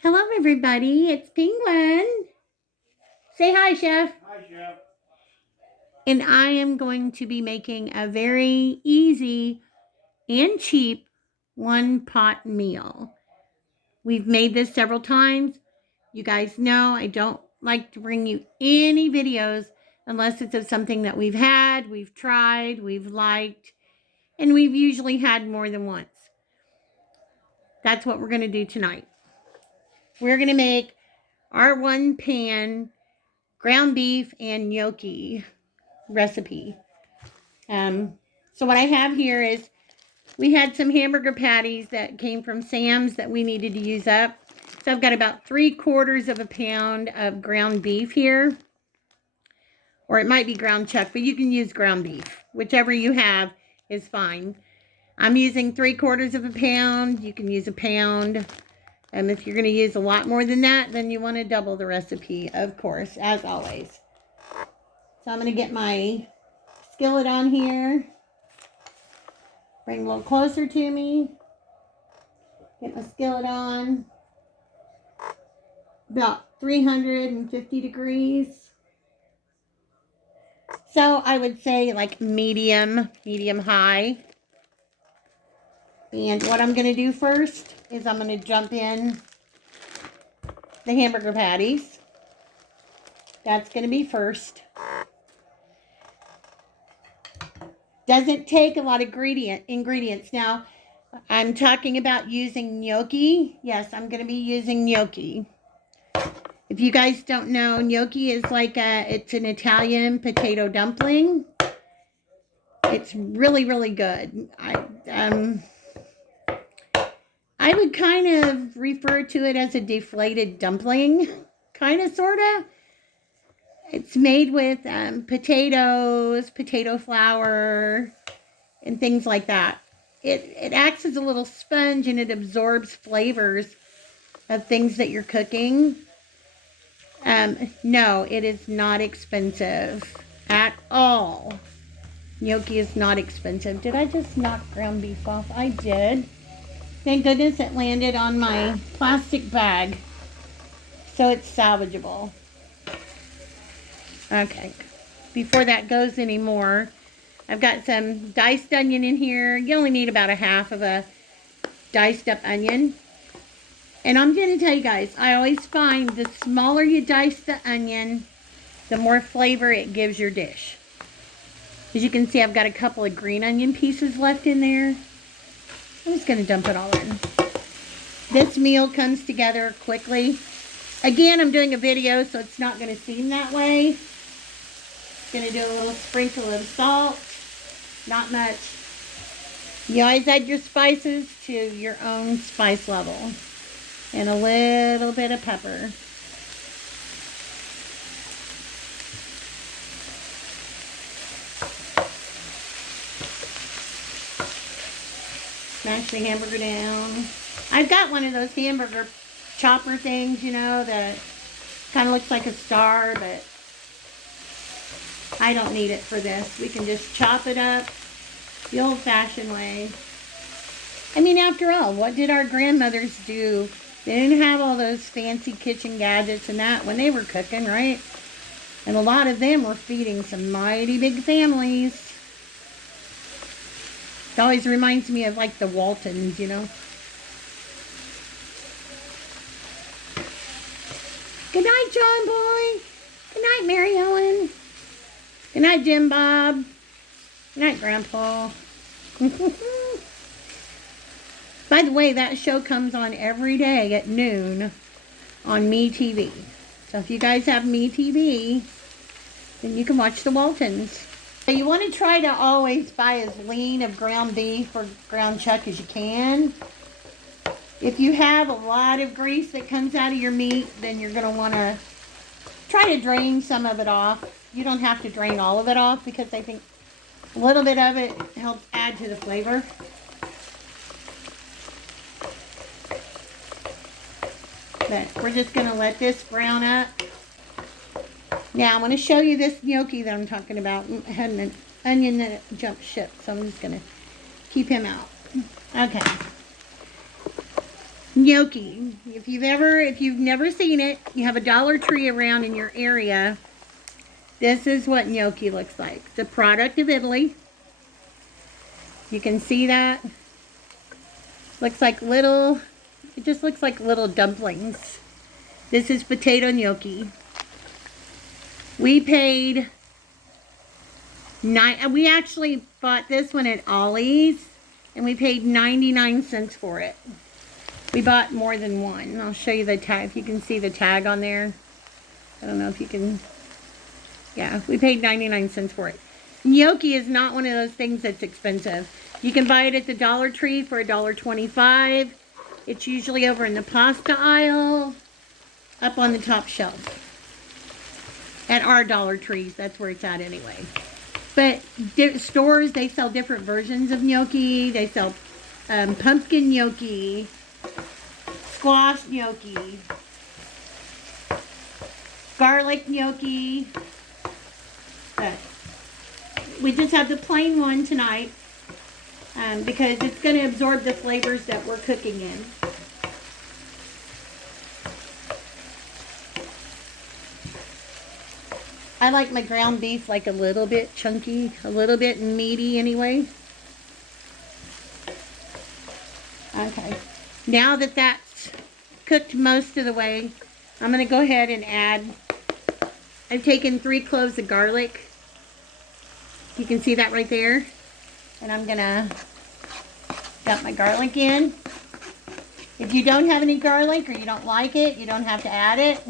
Hello, everybody. It's Penguin. Say hi, Chef. Hi, Chef. And I am going to be making a very easy and cheap one-pot meal. We've made this several times. You guys know I don't like to bring you any videos unless it's of something that we've had, we've tried, we've liked, and we've usually had more than once. That's what we're going to do tonight. We're going to make our one-pan ground beef and gnocchi recipe. So what I have here is we had some hamburger patties that came from Sam's that we needed to use up. So I've got about 3/4 of a pound of ground beef here. Or it might be ground chuck, but you can use ground beef. Whichever you have is fine. I'm using 3/4 of a pound. You can use a pound. And if you're going to use a lot more than that, then you want to double the recipe, of course, as always. So I'm going to get my skillet on here. Bring a little closer to me. Get my skillet on. About 350 degrees. So I would say like medium high. And what I'm going to do first is I'm going to jump in the hamburger patties. That's going to be first. Doesn't take a lot of ingredients. Now, I'm talking about using gnocchi. Yes, I'm going to be using gnocchi. If you guys don't know, gnocchi is like it's an Italian potato dumpling. It's really, really good. I would kind of refer to it as a deflated dumpling, kind of, sort of. It's made with potatoes, potato flour, and things like that. It acts as a little sponge and it absorbs flavors of things that you're cooking. No, it is not expensive at all. Gnocchi is not expensive. Did I just knock ground beef off? I did. Thank goodness it landed on my plastic bag. So it's salvageable. Okay. Before that goes anymore, I've got some diced onion in here. You only need about a half of a diced up onion. And I'm going to tell you guys, I always find the smaller you dice the onion, the more flavor it gives your dish. As you can see, I've got a couple of green onion pieces left in there. I'm just going to dump it all in. This meal comes together quickly. Again, I'm doing a video, so it's not going to seem that way. Going to do a little sprinkle of salt. Not much. You always add your spices to your own spice level. And a little bit of pepper. Smash the hamburger down. I've got one of those hamburger chopper things, you know, that kind of looks like a star, but I don't need it for this. We can just chop it up the old-fashioned way. I mean, after all, what did our grandmothers do? They didn't have all those fancy kitchen gadgets and that when they were cooking, right? And a lot of them were feeding some mighty big families. It always reminds me of like the Waltons, you know. Good night, John Boy. Good night, Mary Ellen. Good night, Jim Bob. Good night, Grandpa. By the way, that show comes on every day at noon on MeTV. So if you guys have MeTV, then you can watch the Waltons. So you want to try to always buy as lean of ground beef or ground chuck as you can. If you have a lot of grease that comes out of your meat, then you're going to want to try to drain some of it off. You don't have to drain all of it off because I think a little bit of it helps add to the flavor. But we're just going to let this brown up. Now I'm going to show you this gnocchi that I'm talking about. I had an onion that jumped ship, so I'm just going to keep him out. Okay. Gnocchi. If you've never seen it, you have a Dollar Tree around in your area. This is what gnocchi looks like. It's a product of Italy. You can see that. Looks like little, it just looks like little dumplings. This is potato gnocchi. We paid we actually bought this one at Ollie's and we paid 99 cents for it. We bought more than one. I'll show you the tag, if you can see the tag on there. I don't know if you can, yeah, we paid 99 cents for it. Gnocchi is not one of those things that's expensive. You can buy it at the Dollar Tree for $1.25. It's usually over in the pasta aisle, up on the top shelf. At our Dollar Trees, that's where it's at anyway. But stores, they sell different versions of gnocchi. They sell pumpkin gnocchi, squash gnocchi, garlic gnocchi. But we just have the plain one tonight because it's going to absorb the flavors that we're cooking in. I like my ground beef like a little bit chunky, a little bit meaty anyway. Okay, now that that's cooked most of the way, I'm going to go ahead and add, I've taken 3 cloves of garlic. You can see that right there. And I'm going to dump my garlic in. If you don't have any garlic or you don't like it, you don't have to add it.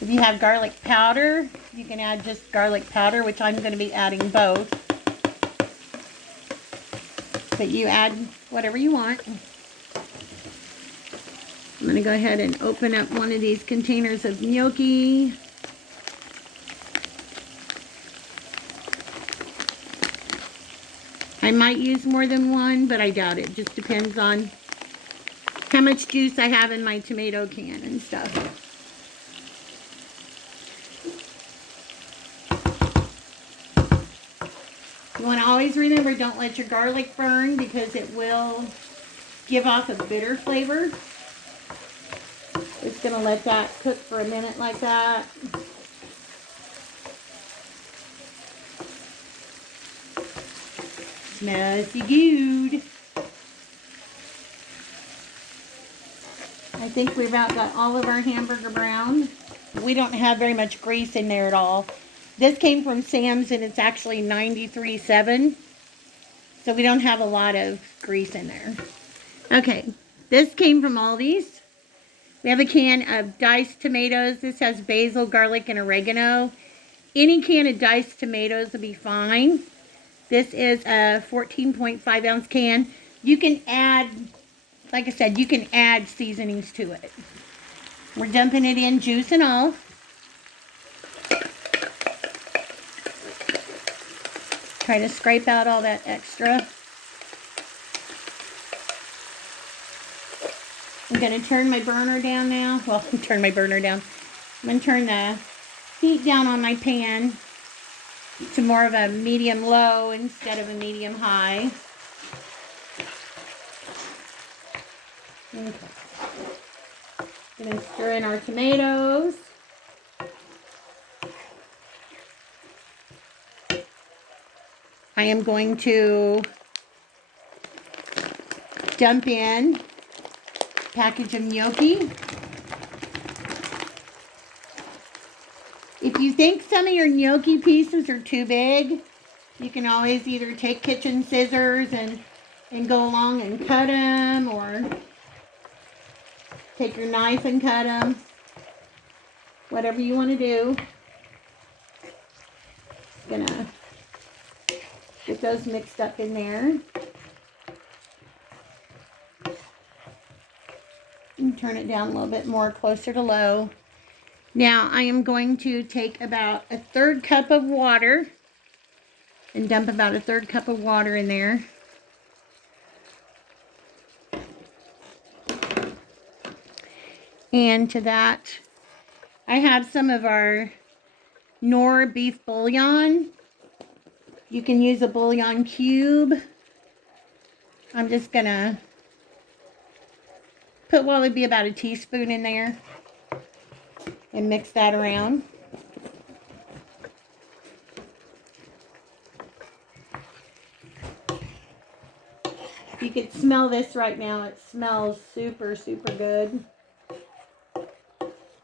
If you have garlic powder, you can add just garlic powder, which I'm going to be adding both. But you add whatever you want. I'm going to go ahead and open up one of these containers of gnocchi. I might use more than one, but I doubt it. Just depends on how much juice I have in my tomato can and stuff. You want to always remember, don't let your garlic burn because it will give off a bitter flavor. It's going to let that cook for a minute like that. Smells good. I think we've about got all of our hamburger brown. We don't have very much grease in there at all. This came from Sam's and it's actually 93.7. So we don't have a lot of grease in there. Okay, this came from Aldi's. We have a can of diced tomatoes. This has basil, garlic, and oregano. Any can of diced tomatoes will be fine. This is a 14.5 ounce can. You can add, like I said, you can add seasonings to it. We're dumping it in, juice and all. Try to scrape out all that extra. I'm going to turn my burner down now. Well, turn my burner down. I'm going to turn the heat down on my pan to more of a medium-low instead of a medium-high. Okay. Going to stir in our tomatoes. I am going to dump in a package of gnocchi. If you think some of your gnocchi pieces are too big, you can always either take kitchen scissors and go along and cut them, or take your knife and cut them. Whatever you want to do. Just gonna get those mixed up in there. And turn it down a little bit more, closer to low. Now I am going to take about a 1/3 cup of water and dump about a 1/3 cup of water in there. And to that, I have some of our Knorr beef bouillon. You can use a bouillon cube. I'm just going to put what would be about a teaspoon in there and mix that around. You can smell this right now. It smells super, super good.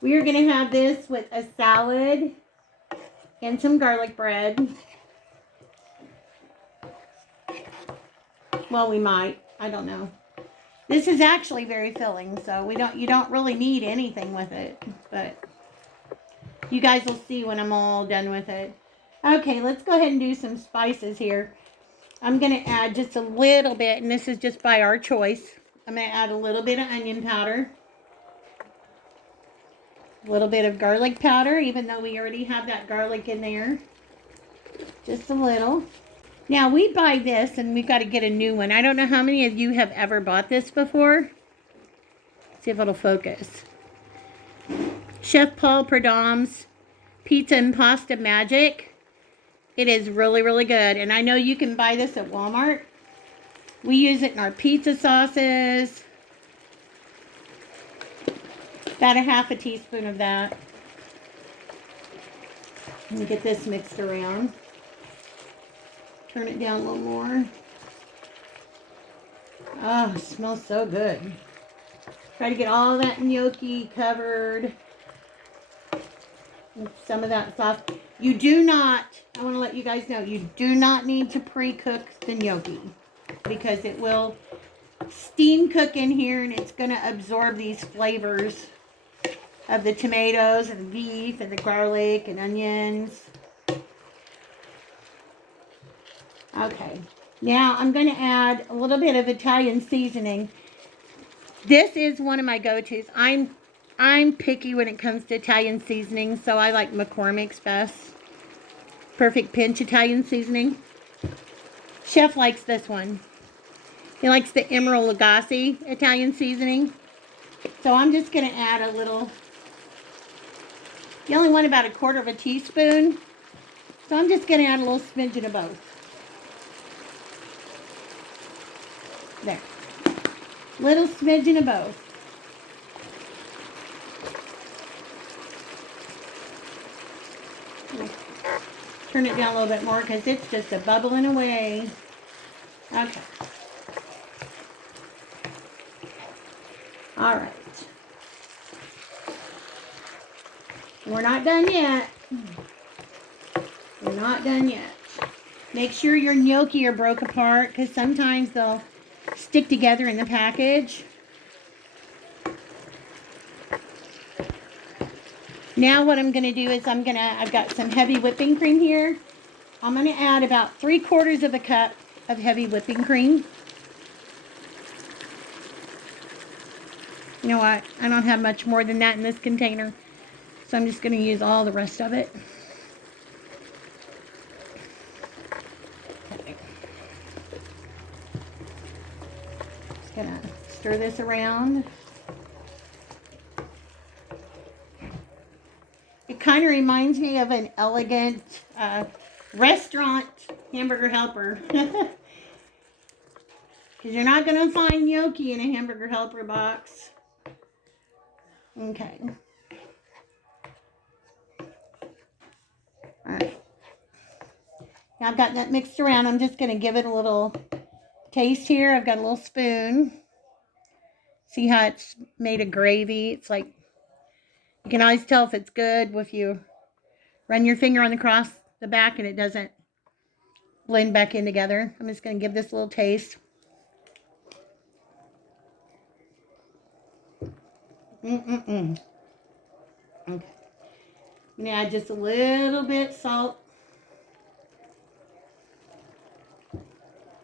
We are going to have this with a salad and some garlic bread. Well, we might. I don't know. This is actually very filling, so you don't really need anything with it, but you guys will see when I'm all done with it. Okay, let's go ahead and do some spices here. I'm going to add just a little bit, and this is just by our choice. I'm going to add a little bit of onion powder, a little bit of garlic powder, even though we already have that garlic in there. Just a little. Now, we buy this, and we've got to get a new one. I don't know how many of you have ever bought this before. Let's see if it'll focus. Chef Paul Prudhomme's Pizza and Pasta Magic. It is really, really good. And I know you can buy this at Walmart. We use it in our pizza sauces. About a half a teaspoon of that. Let me get this mixed around. Turn it down a little more. Oh, it smells so good. Try to get all that gnocchi covered with some of that sauce. You do not, I want to let you guys know, you do not need to pre-cook the gnocchi because it will steam cook in here and it's going to absorb these flavors of the tomatoes and the beef and the garlic and onions. Okay, now I'm going to add a little bit of Italian seasoning. This is one of my go-tos. I'm picky when it comes to Italian seasoning, so I like McCormick's best. Perfect Pinch Italian seasoning. Chef likes this one. He likes the Emerald Lagasse Italian seasoning. So I'm just going to add a little. You only want about 1/4 teaspoon. So I'm just going to add a little smidgen of both. There. Little smidgen of both. Turn it down a little bit more because it's just a bubbling away. Okay. All right. We're not done yet. We're not done yet. Make sure your gnocchi are broke apart because sometimes they'll stick together in the package. Now what I'm going to do is I've got some heavy whipping cream here. I'm going to add about 3/4 cup of heavy whipping cream. You know what? I don't have much more than that in this container. So I'm just going to use all the rest of it. Okay. Just going to stir this around. It kind of reminds me of an elegant restaurant hamburger helper. Because you're not going to find gnocchi in a hamburger helper box. Okay. Alright. Now I've got that mixed around. I'm just going to give it a little taste here. I've got a little spoon. See how it's made a gravy? It's like, you can always tell if it's good if you run your finger on across the back and it doesn't blend back in together. I'm just going to give this a little taste. Okay. I'm going to add just a little bit salt.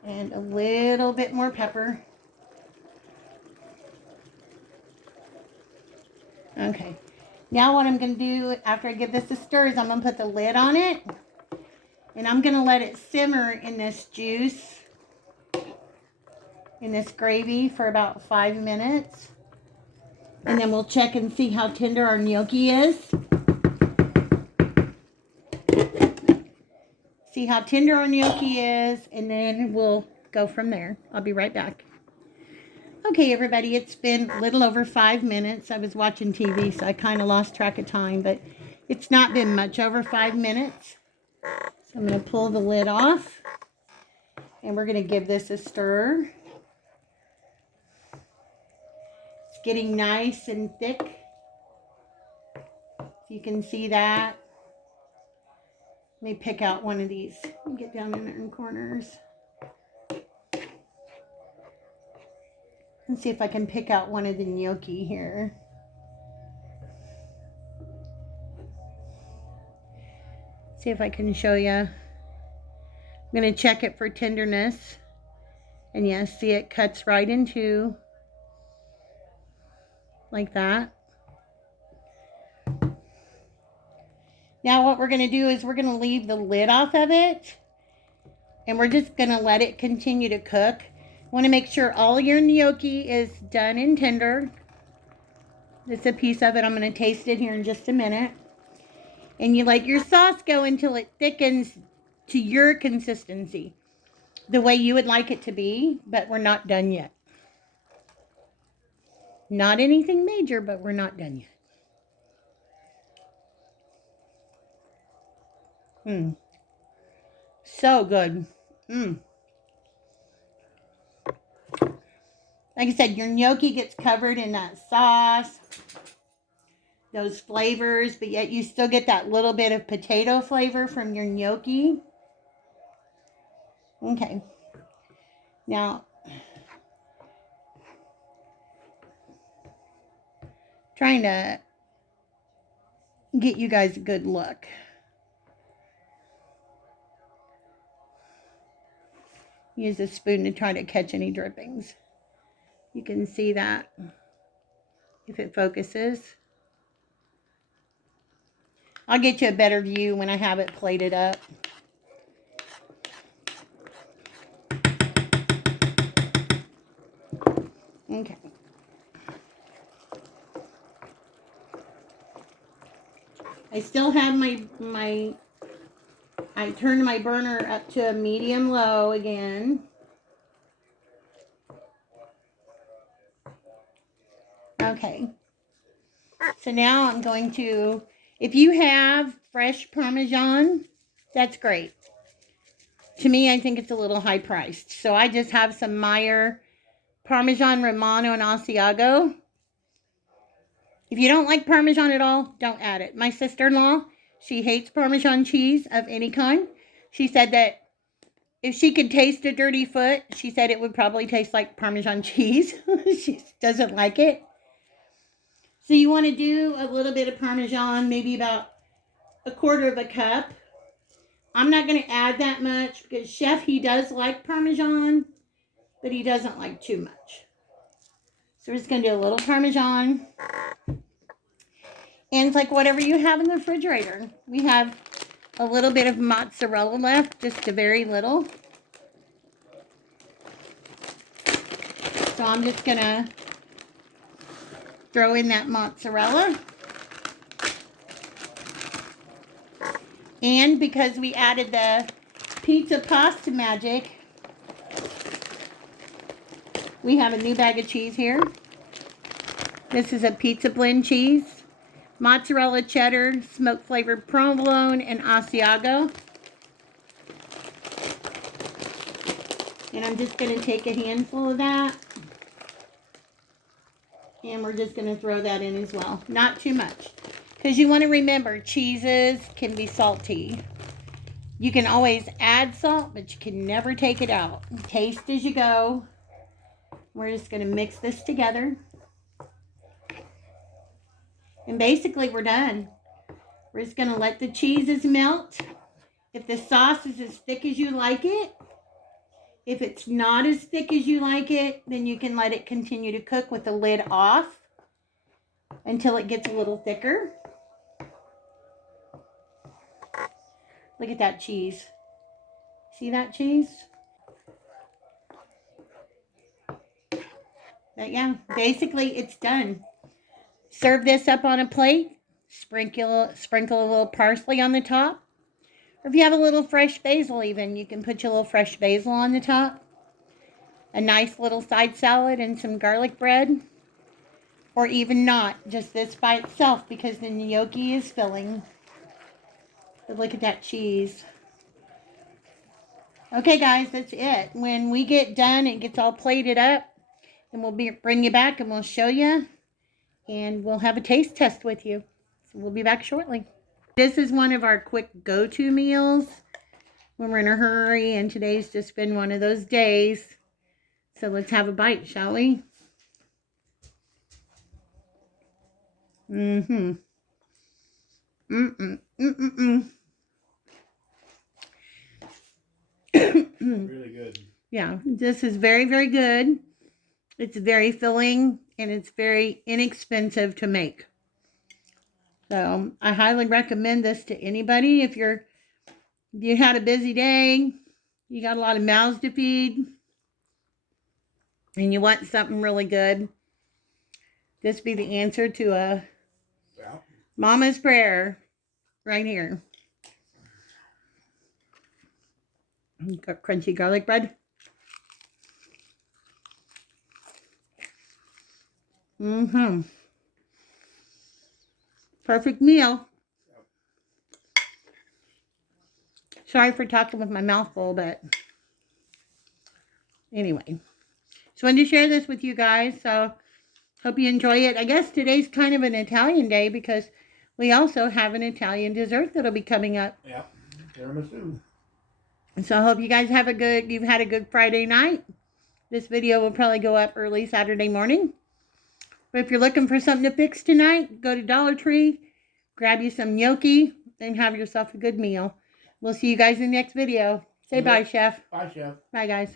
And a little bit more pepper. Okay. Now what I'm going to do after I give this a stir is I'm going to put the lid on it. And I'm going to let it simmer in this juice, in this gravy for about 5 minutes. And then we'll check and see how tender our gnocchi is. see how tender our gnocchi is, and then we'll go from there. I'll be right back. Okay, everybody, it's been a little over 5 minutes. I was watching TV, so I kind of lost track of time, but it's not been much over 5 minutes. So I'm going to pull the lid off, and we're going to give this a stir. It's getting nice and thick. You can see that. Let me pick out one of these and get down in there in corners. Let's see if I can pick out one of the gnocchi here. See if I can show you. I'm going to check it for tenderness. And yes, see, it cuts right in two. Like that. Now what we're going to do is we're going to leave the lid off of it. And we're just going to let it continue to cook. Want to make sure all your gnocchi is done and tender. This is a piece of it. I'm going to taste it here in just a minute. And you let your sauce go until it thickens to your consistency, the way you would like it to be, but we're not done yet. Not anything major, but we're not done yet. So good. Like I said, your gnocchi gets covered in that sauce, those flavors, but yet you still get that little bit of potato flavor from your gnocchi. Okay. Now, trying to get you guys a good look. Use a spoon to try to catch any drippings. You can see that if it focuses. I'll get you a better view when I have it plated up. Okay. I still have I turned my burner up to a medium low again. Okay. So now I'm going to, if you have fresh Parmesan, that's great. To me, I think it's a little high priced. So I just have some Meyer Parmesan Romano and Asiago. If you don't like Parmesan at all, don't add it. My sister-in-law, she hates Parmesan cheese of any kind. She said that if she could taste a dirty foot, she said it would probably taste like Parmesan cheese. She doesn't like it. So you want to do a little bit of Parmesan, maybe about 1/4 cup. I'm not going to add that much because Chef, he does like Parmesan, but he doesn't like too much. So we're just going to do a little Parmesan. And it's like whatever you have in the refrigerator. We have a little bit of mozzarella left, just a very little. So I'm just going to throw in that mozzarella. And because we added the pizza pasta magic, we have a new bag of cheese here. This is a pizza blend cheese. Mozzarella, cheddar, smoke flavored provolone, and Asiago. And I'm just going to take a handful of that. And we're just going to throw that in as well. Not too much. Because you want to remember, cheeses can be salty. You can always add salt, but you can never take it out. Taste as you go. We're just going to mix this together. And basically, we're done. We're just going to let the cheeses melt. If the sauce is as thick as you like it, if it's not as thick as you like it, then you can let it continue to cook with the lid off until it gets a little thicker. Look at that cheese. See that cheese? But yeah, basically it's done. Serve this up on a plate. Sprinkle a little parsley on the top. Or if you have a little fresh basil even, you can put your little fresh basil on the top. A nice little side salad and some garlic bread. Or even not, just this by itself, because the gnocchi is filling. But look at that cheese. Okay, guys, that's it. When we get done, it gets all plated up. And we'll bring you back and we'll show you. And we'll have a taste test with you. So we'll be back shortly. This is one of our quick go-to meals when we're in a hurry. And today's just been one of those days. So let's have a bite, shall we? Mm-hmm. Mm-mm. Mm-mm-mm. Really good. Yeah, this is very, very good. It's very filling and it's very inexpensive to make. So I highly recommend this to anybody. If you had a busy day, you got a lot of mouths to feed, and you want something really good, this be the answer to a mama's prayer right here. Got crunchy garlic bread. Mm-hmm. Perfect meal. Sorry for talking with my mouth full, but anyway. Just wanted to share this with you guys, so hope you enjoy it. I guess today's kind of an Italian day because we also have an Italian dessert that'll be coming up. Yeah, tiramisu. So I hope you guys you've had a good Friday night. This video will probably go up early Saturday morning. But if you're looking for something to fix tonight, go to Dollar Tree, grab you some gnocchi, and have yourself a good meal. We'll see you guys in the next video. Say bye, Chef. Bye, Chef. Bye, guys.